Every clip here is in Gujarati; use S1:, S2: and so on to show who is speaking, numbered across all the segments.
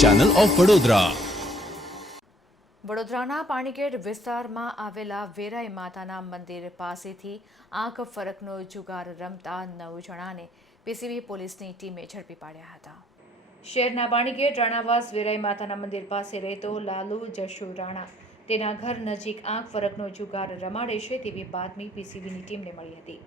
S1: ચેનલ ઓફ વડોદરા
S2: વડોદરાના પાણીગેટ વિસ્તારમાં આવેલા વેરાઈ માતાના મંદિર પાસેથી આંખ ફરકનો જુગાર રમતા નવ જણાને પીસીબી પોલીસની ટીમે ઝડપી પાડ્યા હતા. શહેરના પાણીગેટ રાણાવાસ વેરાઈ માતાના મંદિર પાસે રહેતો લાલુ જશુ રાણા તેના ઘર નજીક આંખ ફરકનો જુગાર રમાડે છે તેવી બાતમી પીસીબીની ટીમને મળી હતી.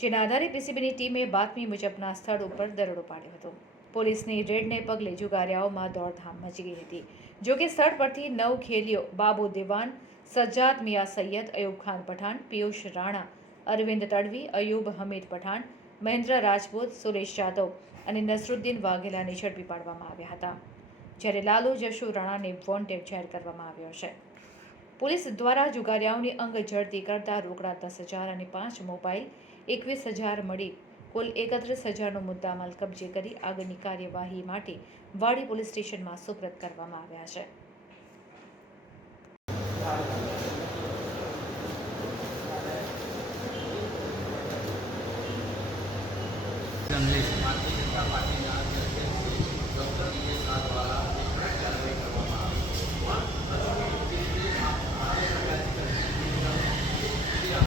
S2: જેના આધારે પીસીબીની ટીમે બાતમી મુજબના સ્થળ ઉપર દરોડો પાડ્યો હતો. પોલીસની રેડને પગલે જુગારિયાઓમાં દોડધામ મચી ગઈ હતી. જો સ્થળ પરથી નવ ખેલીઓ, બાબુ દેવાન, સજ્જાદ મિયા સૈયદ, અયુબ ખાન પઠાણ, પિયુષ રાણા, અરવિંદ તડવી, અયુબ હમીદ પઠાણ, મહેન્દ્ર રાજપૂત, સુરેશ જાદવ અને નસરુદ્દીન વાઘેલાને ઝડપી પાડવામાં આવ્યા હતા. જ્યારે લાલુ જશુ રાણાને વોન્ટેડ જાહેર કરવામાં આવ્યો છે. પોલીસ દ્વારા જુગારિયાઓની અંગ ઝડતી કરતા રોકડા દસ હજાર અને પાંચ મોબાઈલ એકવીસ હજાર મળી કુલ એકત્રીસ હજારનો મુદ્દામાલ કબજે કરી આગળની કાર્યવાહી માટે વાડી પોલીસ સ્ટેશનમાં સુપ્રત કરવામાં આવ્યા છે. ભારતીય જનતા પાર્ટી